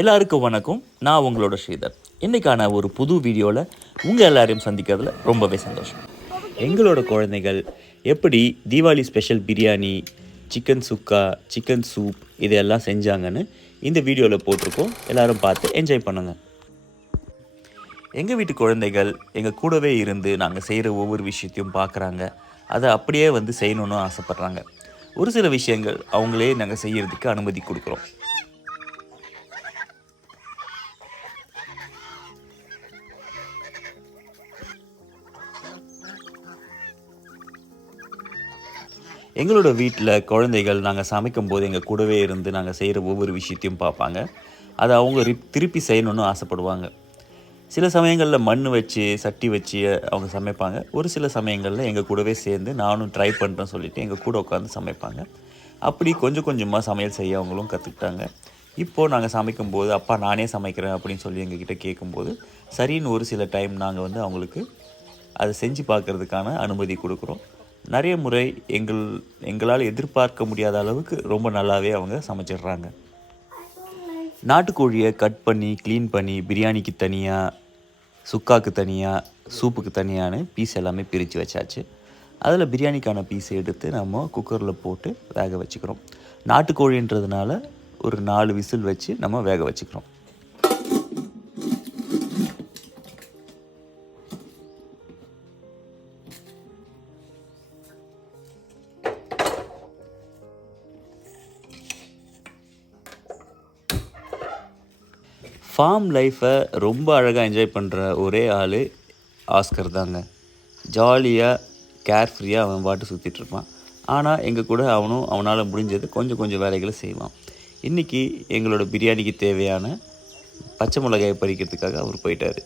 எல்லாருக்கும் வணக்கம். நான் உங்களோட ஸ்ரீதர். இன்றைக்கான ஒரு புது வீடியோவில் உங்கள் எல்லாரையும் சந்திக்கிறதுல ரொம்பவே சந்தோஷம். எங்களோட குழந்தைகள் எப்படி தீபாவளி ஸ்பெஷல் பிரியாணி, சிக்கன் சுக்கா, சிக்கன் சூப் இதையெல்லாம் செஞ்சாங்கன்னு இந்த வீடியோவில் போட்டிருக்கோம். எல்லோரும் பார்த்து என்ஜாய் பண்ணுங்கள். எங்கள் வீட்டு குழந்தைகள் எங்கள் கூடவே இருந்து நாங்கள் செய்கிற ஒவ்வொரு விஷயத்தையும் பார்க்குறாங்க. அதை அப்படியே செய்யணுன்னு ஆசைப்பட்றாங்க. ஒரு சில விஷயங்கள் அவங்களே நாங்கள் செய்கிறதுக்கு அனுமதி கொடுக்குறோம். எங்களோட வீட்டில் குழந்தைகள் நாங்கள் சமைக்கும்போது எங்கள் கூடவே இருந்து நாங்கள் செய்கிற ஒவ்வொரு விஷயத்தையும் பார்ப்பாங்க. அதை அவங்க திருப்பி செய்யணுன்னு ஆசைப்படுவாங்க. சில சமயங்களில் மண் வச்சு சட்டி வச்சு அவங்க சமைப்பாங்க. ஒரு சில சமயங்களில் எங்கள் கூடவே சேர்ந்து நானும் ட்ரை பண்ணுறேன்னு சொல்லிவிட்டு எங்கள் கூட உட்காந்து சமைப்பாங்க. அப்படி கொஞ்சம் கொஞ்சமாக சமையல் செய்ய அவங்களும் கற்றுக்கிட்டாங்க. இப்போது நாங்கள் சமைக்கும்போது அப்பா நானே சமைக்கிறேன் அப்படின்னு சொல்லி எங்ககிட்ட கேட்கும்போது சரின்னு ஒரு சில டைம் நாங்கள் அவங்களுக்கு அதை செஞ்சு பார்க்குறதுக்கான அனுமதி கொடுக்குறோம். நிறைய முறை எங்களால் எதிர்பார்க்க முடியாத அளவுக்கு ரொம்ப நல்லாவே அவங்க சமைச்சிடுறாங்க. நாட்டுக்கோழியை கட் பண்ணி க்ளீன் பண்ணி பிரியாணிக்கு தனியாக, சுக்காவுக்கு தனியாக, சூப்புக்கு தனியான்னு பீஸ் எல்லாமே பிரித்து வச்சாச்சு. அதில் பிரியாணிக்கான பீஸை எடுத்து நம்ம குக்கரில் போட்டு வேக வச்சுக்கிறோம். நாட்டுக்கோழின்றதுனால ஒரு 4 விசில் வச்சு நம்ம வேக வச்சுக்கிறோம். ஃபார்ம் லைஃப்பை ரொம்ப அழகாக என்ஜாய் பண்ணுற ஒரே ஆள் ஆஸ்கர் தாங்க. ஜாலியாக கேர்ஃப்ரீயாக அவன் பாட்டு சுற்றிட்டுருப்பான். ஆனால் எங்கள் கூட அவனால் முடிஞ்சது கொஞ்சம் வேலைகளை செய்வான். இன்றைக்கி எங்களோட பிரியாணிக்கு தேவையான பச்சை மிளகாயை பறிக்கிறதுக்காக அவர் போயிட்டார்.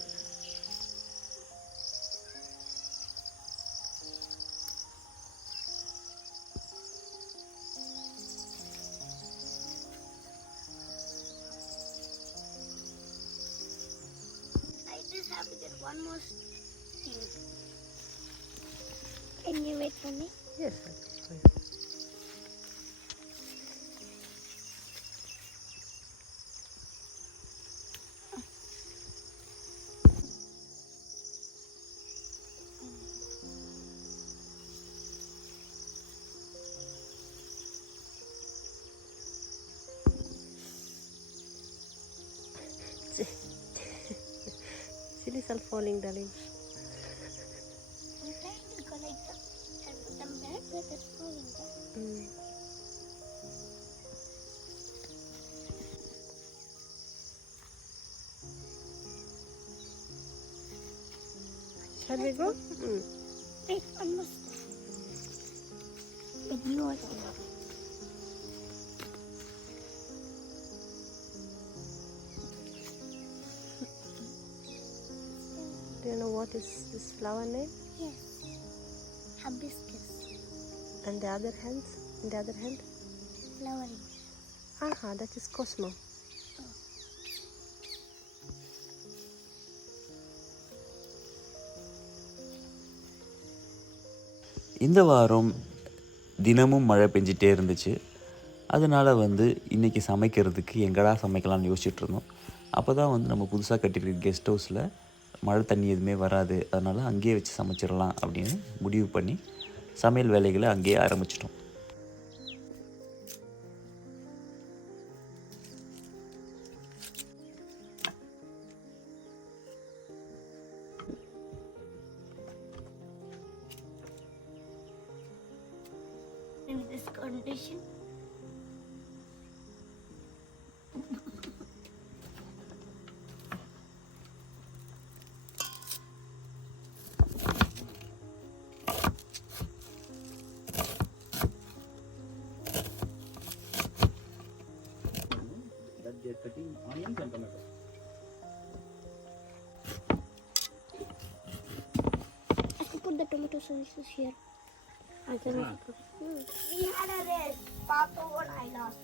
Have to get one more thing. Can you wait for me? Yes, sir. Chilies are falling, darling. I'm trying to collect them and put them back, but it's falling down. Shall we go? Wait, one more step. The blue one. Do you know what is this flower name? Yes. Hibiscus. And the other hand? Flowering. Aha, that is Cosmo. இந்த வாரம் தினமும் மழை பெஞ்சிட்டே இருந்துச்சு. அதனால் இன்றைக்கி சமைக்கிறதுக்கு எங்கடா சமைக்கலாம்னு யோசிச்சுட்டு இருந்தோம். அப்போ தான் நம்ம புதுசாக கட்டியிருக்க கெஸ்ட் ஹவுஸில் மழை தண்ணி எதுவுமே வராது. அதனால் அங்கேயே வச்சு சமைச்சிடலாம் அப்படின்னு முடிவு பண்ணி சமையல் வேலைகளை அங்கேயே ஆரம்பிச்சிட்டோம். In this condition. Cutting onions and tomatoes. I can put the tomato sauce here. I can. We had a race. Papa won, I lost.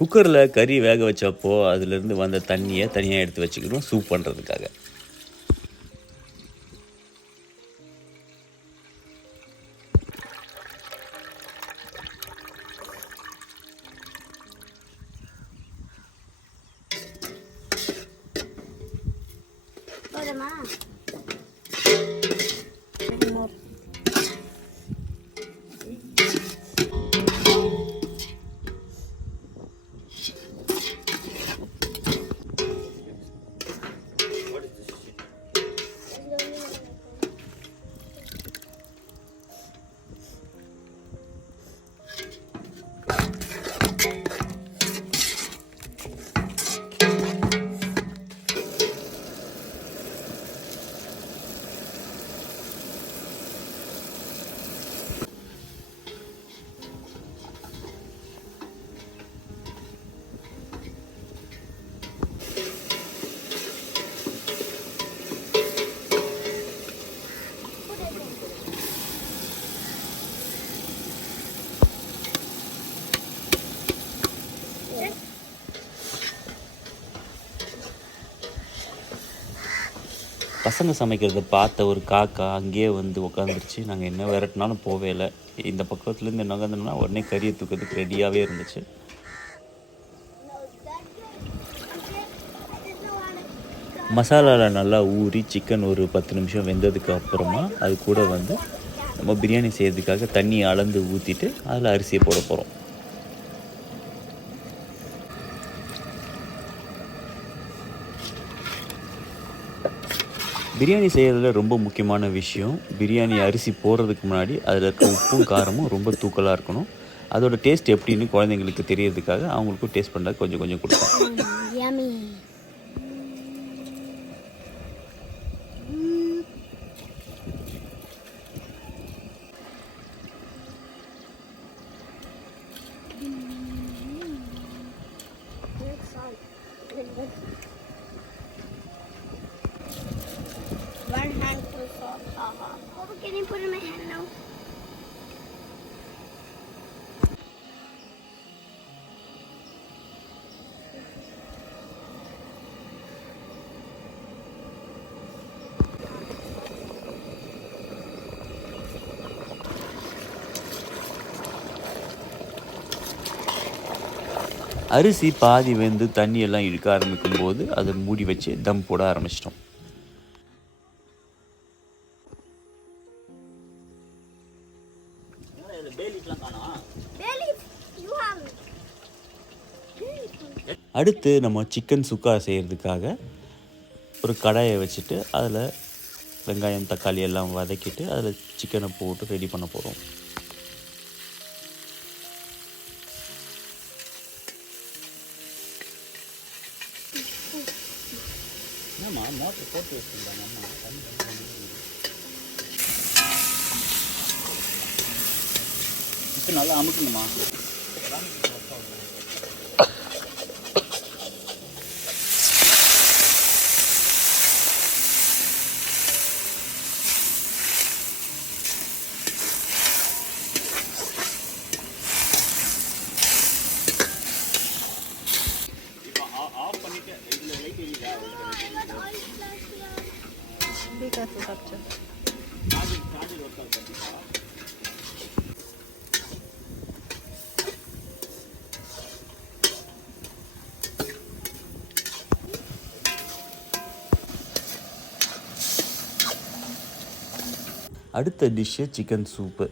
குக்கரில் கறி வேக வச்சப்போ அதுலேருந்து வந்த தண்ணியை தனியாக எடுத்து வச்சுக்கணும் சூப் பண்ணுறதுக்காக. போதுமா? பசங்க சமைக்கிறத பார்த்த ஒரு காக்கா அங்கேயே வந்து உட்காந்துருச்சு. நாங்கள் என்ன விரட்டினாலும் போவே இல்லை. இந்த பக்கத்துலேருந்து என்ன உட்காந்தோம்னா உடனே கறியை தூக்கிறதுக்கு ரெடியாகவே இருந்துச்சு. மசாலாவில் நல்லா ஊறி சிக்கன் ஒரு 10 நிமிஷம் வெந்ததுக்கு அப்புறமா அது கூட வந்து நம்ம பிரியாணி செய்கிறதுக்காக தண்ணியை அளந்து ஊற்றிட்டு அதில் அரிசியை போட போகிறோம். பிரியாணி செய்கிறதுல ரொம்ப முக்கியமான விஷயம், பிரியாணி அரிசி போடுறதுக்கு முன்னாடி அதில் இருக்க உப்பும் காரமும் ரொம்ப தூக்கலாக இருக்கணும். அதோட டேஸ்ட் எப்படின்னு குழந்தைங்களுக்கு தெரியறதுக்காக அவங்களுக்கும் டேஸ்ட் பண்ணுறது கொஞ்சம் கொஞ்சம் கொடுப்பேன். Yummy. One hand to salt. Papa, can you put in my hand now? அரிசி பாதி வெந்து தண்ணியெல்லாம் இழுக்க ஆரம்பிக்கும் போது அதை மூடி வச்சு தம் போட ஆரம்பிச்சிட்டோம். அடுத்து நம்ம சிக்கன் சுக்கா செய்கிறதுக்காக ஒரு கடாயை வச்சுட்டு அதில் வெங்காயம் தக்காளி எல்லாம் வதக்கிட்டு அதில் சிக்கனை போட்டு ரெடி பண்ண போகிறோம். மோட்டர் போட்டு வச்சுருந்தாங்க அம்மா. இப்போ நல்லா அமுக்கணுமா? Be careful, Doctor. அடுத்த டிஷ்ஷு சிக்கன் சூப்பு.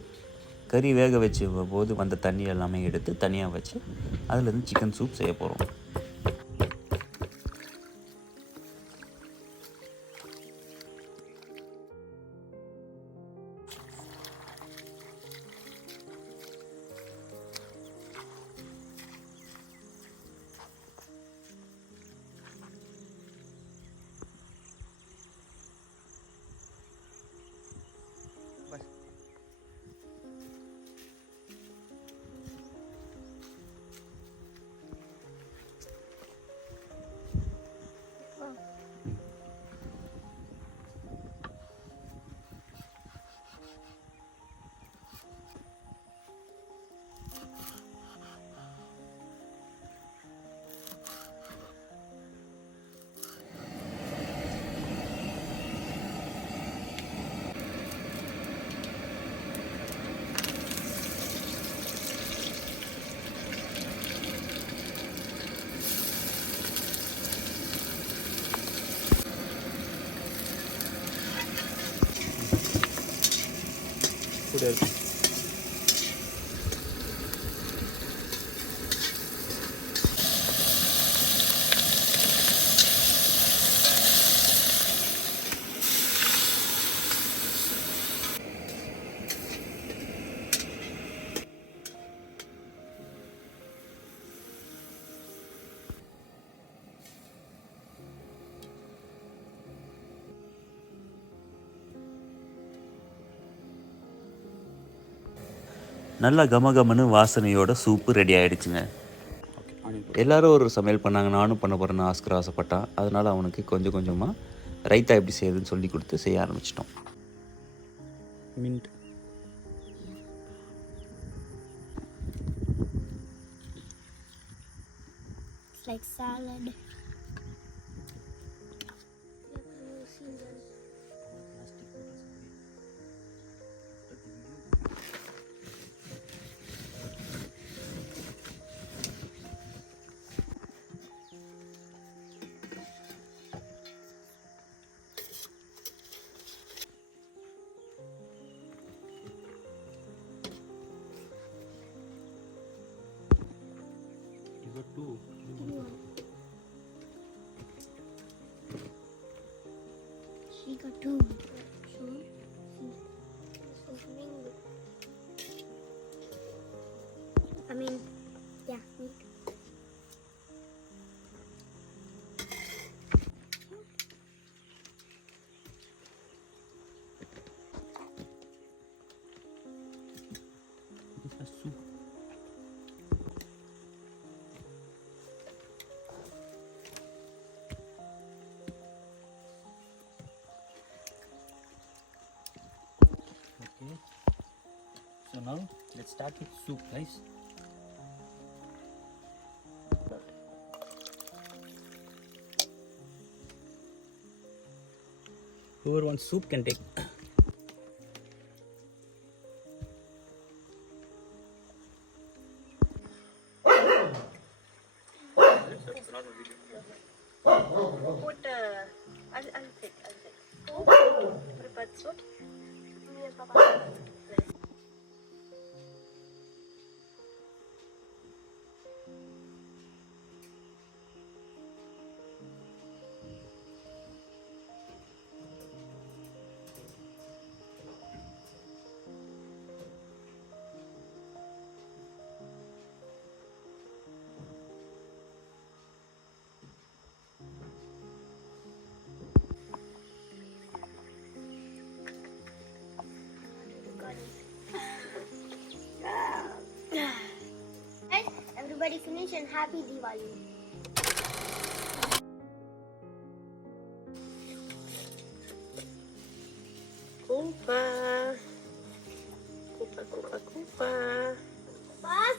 கறி வேக வச்சு போது வந்த தண்ணி எல்லாமே எடுத்து தனியாக வச்சு அதுலேருந்து சிக்கன் சூப் செய்ய போகிறோம். கூட இருக்கு. நல்லா கமகமன்னு வாசனையோட சூப்பு ரெடி ஆகிடுச்சுங்க. எல்லாரும் ஒரு சமையல் பண்ணாங்க, நானும் பண்ண போகிறேன்னு ஆஸ்கர் ஆசைப்பட்டான். அதனால் அவனுக்கு கொஞ்சம் கொஞ்சமாக ரைத்தா எப்படி செய்யுதுன்னு சொல்லி கொடுத்து செய்ய ஆரம்பிச்சிட்டோம். Mint It's like salad. She got two. I mean, yeah, me too. Okay. So now let's start with soup, guys. Whoever wants soup can take. Put, I'll take. Prepared soup. Me and Papa. Everybody finish and happy Diwali. Kupa. Kupa. Bye.